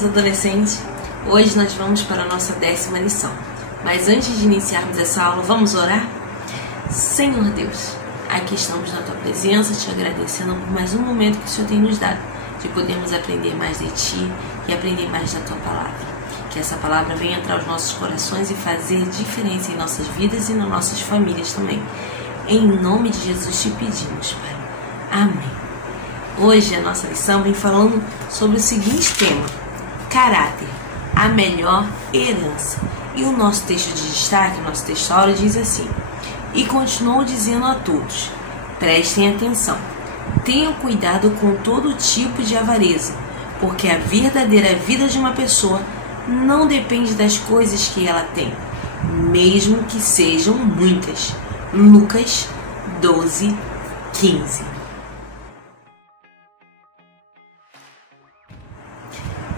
crianças, adolescentes, hoje nós vamos para a nossa 10ª lição. Mas antes de iniciarmos essa aula, vamos orar? Senhor Deus, aqui estamos na Tua presença, te agradecendo por mais um momento que o Senhor tem nos dado, de podermos aprender mais de Ti e aprender mais da Tua Palavra. Que essa palavra venha entrar aos nossos corações e fazer diferença em nossas vidas e nas nossas famílias também. Em nome de Jesus te pedimos, Pai. Amém. Hoje a nossa lição vem falando sobre o seguinte tema: caráter, a melhor herança. E o nosso texto de destaque, o nosso texto diz assim: e continuou dizendo a todos: prestem atenção, tenham cuidado com todo tipo de avareza, porque a verdadeira vida de uma pessoa não depende das coisas que ela tem, mesmo que sejam muitas. Lucas 12:15.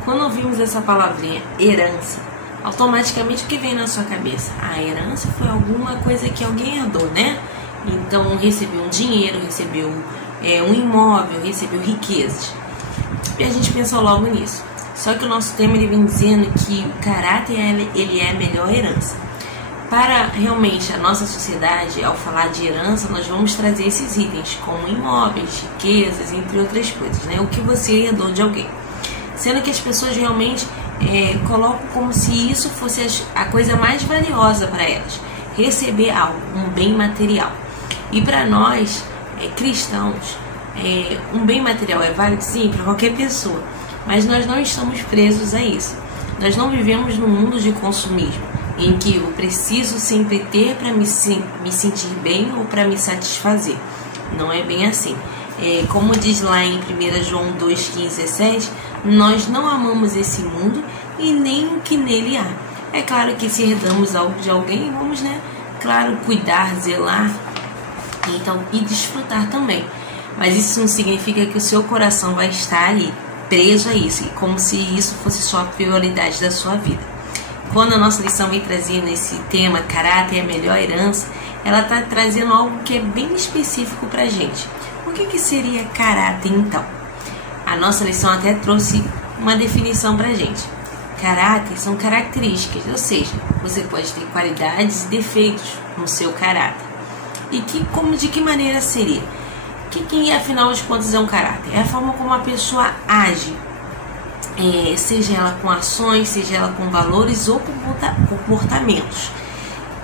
Quando ouvimos essa palavrinha herança, automaticamente o que vem na sua cabeça? A herança foi alguma coisa que alguém herdou, né? Então recebeu um dinheiro, recebeu um imóvel, recebeu riquezas. E a gente pensou logo nisso. Só que o nosso tema ele vem dizendo que o caráter ele é a melhor herança. Para realmente a nossa sociedade, ao falar de herança, nós vamos trazer esses itens como imóveis, riquezas, entre outras coisas, né? O que você herdou de alguém. Sendo que as pessoas realmente colocam como se isso fosse a coisa mais valiosa para elas, receber algo, um bem material. E para nós, cristãos, um bem material é válido sim para qualquer pessoa, mas nós não estamos presos a isso. Nós não vivemos num mundo de consumismo, em que eu preciso sempre ter para me sentir bem ou para me satisfazer. Não é bem assim. Como diz lá em 1 João 2,15-17, nós não amamos esse mundo e nem o que nele há. É claro que se herdamos algo de alguém, vamos, né? Claro, cuidar, zelar e desfrutar também. Mas isso não significa que o seu coração vai estar ali, preso a isso, como se isso fosse só a prioridade da sua vida. Quando a nossa lição vem trazendo esse tema, caráter é a melhor herança, ela está trazendo algo que é bem específico para a gente. O que seria caráter, então? A nossa lição até trouxe uma definição para a gente. Caráter são características, ou seja, você pode ter qualidades e defeitos no seu caráter. E de que maneira seria? Que afinal de contas é um caráter? É a forma como a pessoa age, seja ela com ações, seja ela com valores ou comportamentos.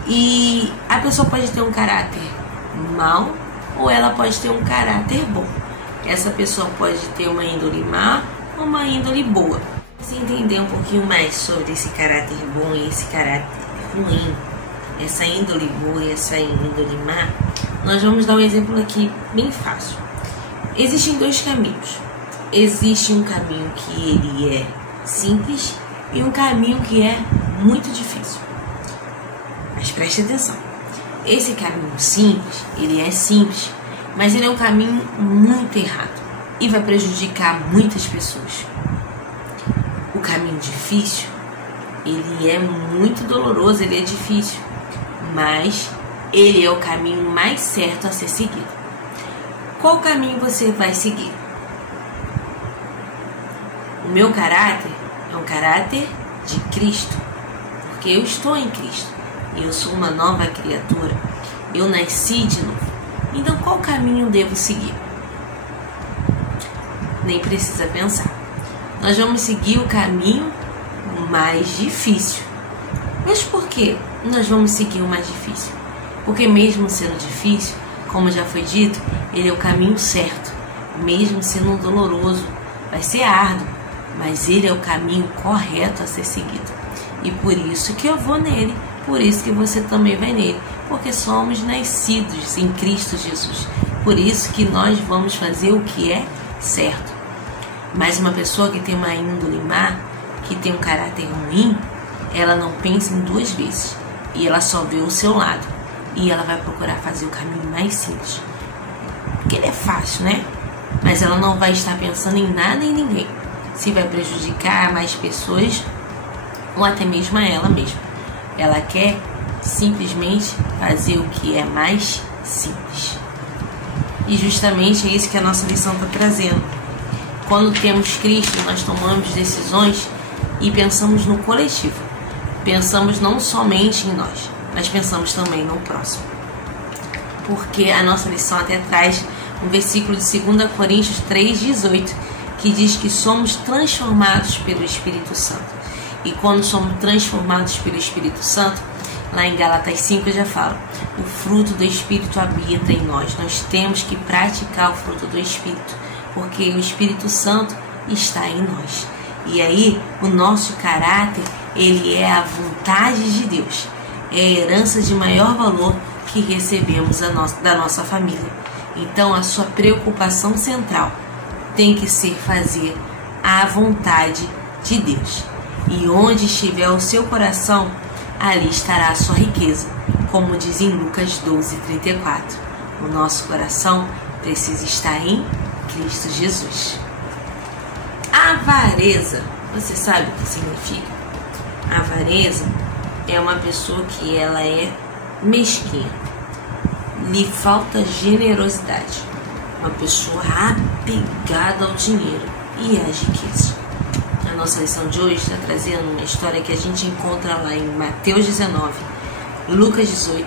E a pessoa pode ter um caráter mau ou ela pode ter um caráter bom. Essa pessoa pode ter uma índole má ou uma índole boa. Se entender um pouquinho mais sobre esse caráter bom e esse caráter ruim, essa índole boa e essa índole má, nós vamos dar um exemplo aqui bem fácil. Existem dois caminhos. Existe um caminho que ele é simples e um caminho que é muito difícil. Mas preste atenção. Esse caminho simples, ele é simples, mas ele é um caminho muito errado e vai prejudicar muitas pessoas. O caminho difícil, ele é muito doloroso, ele é difícil, mas ele é o caminho mais certo a ser seguido. Qual caminho você vai seguir? O meu caráter é um caráter de Cristo, porque eu estou em Cristo, eu sou uma nova criatura, eu nasci de novo. Então qual caminho devo seguir? Nem precisa pensar. Nós vamos seguir o caminho mais difícil. Mas por que nós vamos seguir o mais difícil? Porque mesmo sendo difícil, como já foi dito, ele é o caminho certo. Mesmo sendo doloroso, vai ser árduo, mas ele é o caminho correto a ser seguido. E por isso que eu vou nele, por isso que você também vai nele, porque somos nascidos em Cristo Jesus. Por isso que nós vamos fazer o que é certo. Mas uma pessoa que tem uma índole má, que tem um caráter ruim, ela não pensa em duas vezes. E ela só vê o seu lado. E ela vai procurar fazer o caminho mais simples. Porque ele é fácil, né? Mas ela não vai estar pensando em nada e em ninguém. Se vai prejudicar mais pessoas ou até mesmo a ela mesma. Ela quer simplesmente fazer o que é mais simples. E justamente é isso que a nossa lição está trazendo. Quando temos Cristo, nós tomamos decisões e pensamos no coletivo. Pensamos não somente em nós, mas pensamos também no próximo. Porque a nossa lição até traz um versículo de 2 Coríntios 3,18, que diz que somos transformados pelo Espírito Santo. E quando somos transformados pelo Espírito Santo, lá em Gálatas 5 já fala, o fruto do Espírito habita em nós. Nós temos que praticar o fruto do Espírito, porque o Espírito Santo está em nós. E aí, o nosso caráter, ele é a vontade de Deus. É a herança de maior valor que recebemos da nossa família. Então, a sua preocupação central tem que ser fazer a vontade de Deus. E onde estiver o seu coração, ali estará a sua riqueza, como diz em Lucas 12:34. O nosso coração precisa estar em Cristo Jesus. Avareza. Você sabe o que significa? Avareza é uma pessoa que ela é mesquinha, lhe falta generosidade, uma pessoa apegada ao dinheiro e às riquezas. A nossa lição de hoje está trazendo uma história que a gente encontra lá em Mateus 19, Lucas 18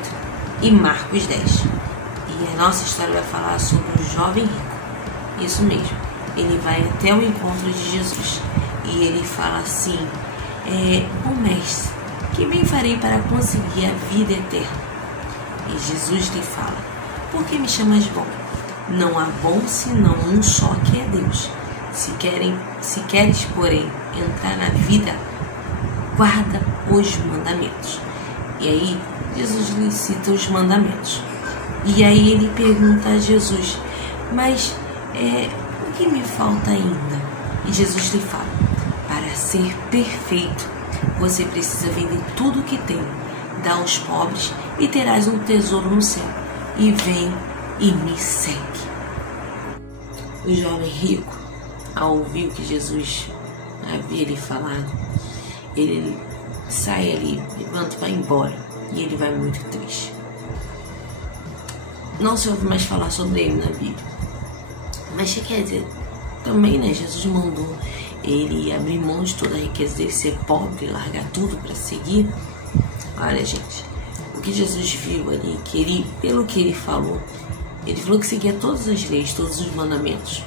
e Marcos 10. E a nossa história vai falar sobre um jovem rico. Isso mesmo, ele vai até o encontro de Jesus e ele fala assim: bom mestre, que bem farei para conseguir a vida eterna? E Jesus lhe fala: por que me chamas bom? Não há bom senão um só, que é Deus. Se queres, porém, entrar na vida, guarda os mandamentos. E aí, Jesus lhe cita os mandamentos. E aí ele pergunta a Jesus: mas o que me falta ainda? E Jesus lhe fala: para ser perfeito, você precisa vender tudo o que tem, dá aos pobres e terás um tesouro no céu. E vem e me segue. O jovem rico, ao ouvir o que Jesus havia lhe falado, ele sai ali, levanta e vai embora. E ele vai muito triste. Não se ouve mais falar sobre ele na Bíblia. Mas quer dizer, também, né, Jesus mandou ele abrir mão de toda a riqueza dele, ser pobre, largar tudo para seguir. Olha, gente, o que Jesus viu ali, pelo que ele falou que seguia todas as leis, todos os mandamentos.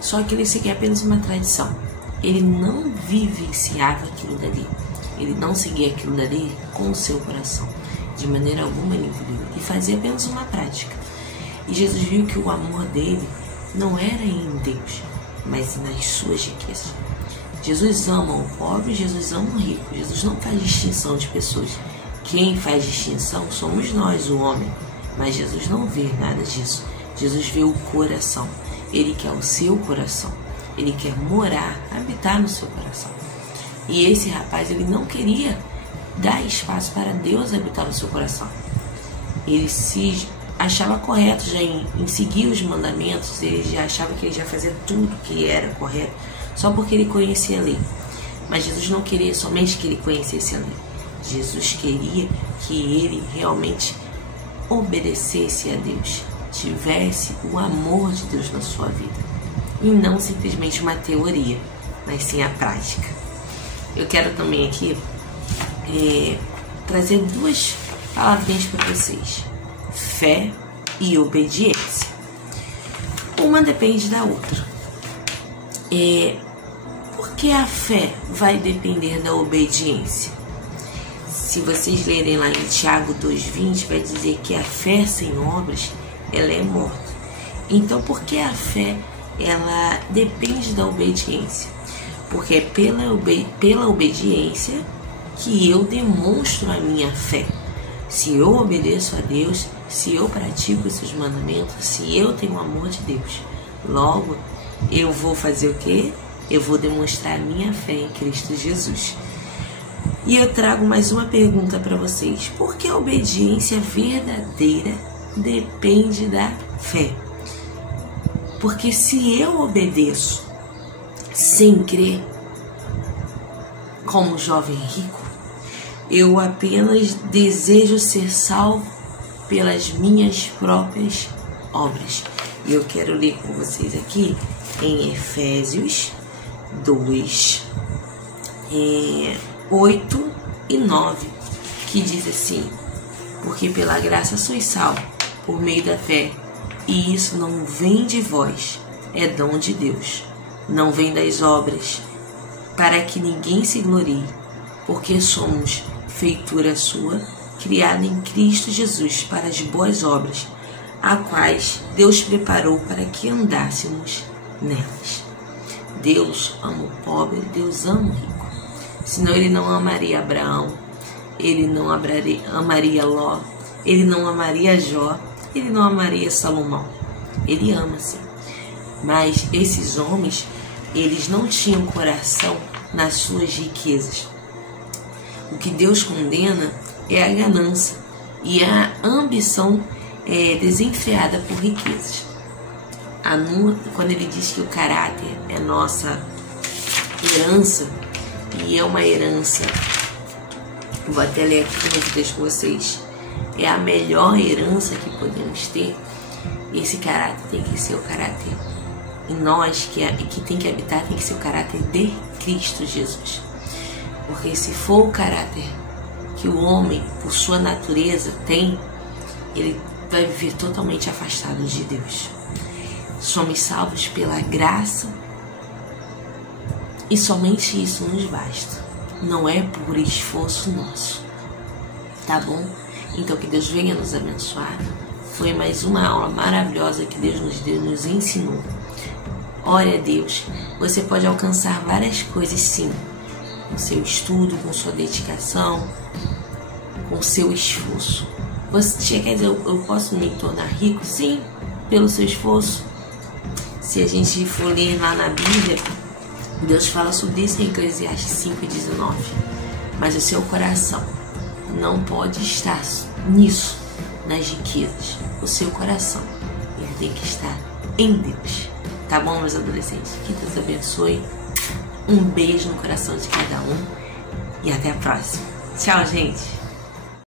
Só que ele seguia apenas uma tradição. Ele não vivenciava aquilo dali. Ele não seguia aquilo dali com o seu coração. De maneira alguma ele vivia. E fazia apenas uma prática. E Jesus viu que o amor dele não era em Deus, mas nas suas riquezas. Jesus ama o pobre, Jesus ama o rico. Jesus não faz distinção de pessoas. Quem faz distinção somos nós, o homem. Mas Jesus não vê nada disso. Jesus vê o coração. Ele quer o seu coração. Ele quer morar, habitar no seu coração. E esse rapaz, ele não queria dar espaço para Deus habitar no seu coração. Ele se achava correto já em seguir os mandamentos. Ele já achava que ele já fazia tudo que era correto, só porque ele conhecia a lei. Mas Jesus não queria somente que ele conhecesse a lei. Jesus queria que ele realmente obedecesse a Deus, tivesse o amor de Deus na sua vida, e não simplesmente uma teoria, mas sim a prática. Eu quero também aqui trazer duas palavrinhas para vocês: fé e obediência. Uma depende da outra. Porque a fé vai depender da obediência. Se vocês lerem lá em Tiago 2,20, vai dizer que a fé sem obras, ela é morta. Então, por que a fé, ela depende da obediência? Porque é pela obediência que eu demonstro a minha fé. Se eu obedeço a Deus, se eu pratico os seus mandamentos, se eu tenho o amor de Deus, logo eu vou fazer o quê? Eu vou demonstrar a minha fé em Cristo Jesus. E eu trago mais uma pergunta para vocês: por que a obediência verdadeira depende da fé? Porque se eu obedeço sem crer, como jovem rico, eu apenas desejo ser salvo pelas minhas próprias obras. E eu quero ler com vocês aqui em Efésios 2, 8 e 9, que diz assim: porque pela graça sois salvos, por meio da fé, e isso não vem de vós, é dom de Deus, não vem das obras, para que ninguém se glorie, porque somos feitura sua, criada em Cristo Jesus para as boas obras, a quais Deus preparou para que andássemos nelas. Deus ama o pobre, Deus ama o rico. Senão ele não amaria Abraão, ele não amaria Ló, ele não amaria Jó, ele não amaria Salomão. Ele ama sim. Mas esses homens, eles não tinham coração nas suas riquezas. O que Deus condena é a ganância e a ambição desenfreada por riquezas. Quando ele diz que o caráter é nossa herança, e é uma herança, vou até ler aqui no texto com vocês, é a melhor herança que podemos ter. Esse caráter tem que ser o caráter em nós, que tem que habitar, tem que ser o caráter de Cristo Jesus. Porque se for o caráter que o homem, por sua natureza, tem, ele vai viver totalmente afastado de Deus. Somos salvos pela graça e somente isso nos basta. Não é por esforço nosso. Tá bom? Então que Deus venha nos abençoar. Foi mais uma aula maravilhosa que Deus nos deu, nos ensinou. Ore a Deus. Você pode alcançar várias coisas sim. Com seu estudo, com sua dedicação, com seu esforço. Você quer dizer, eu posso me tornar rico? Sim, pelo seu esforço. Se a gente for ler lá na Bíblia, Deus fala sobre isso em Eclesiastes 5:19. Mas o seu coração não pode estar nisso, nas riquezas. O seu coração, ele tem que estar em Deus. Tá bom, meus adolescentes? Que Deus abençoe. Um beijo no coração de cada um. E até a próxima. Tchau, gente.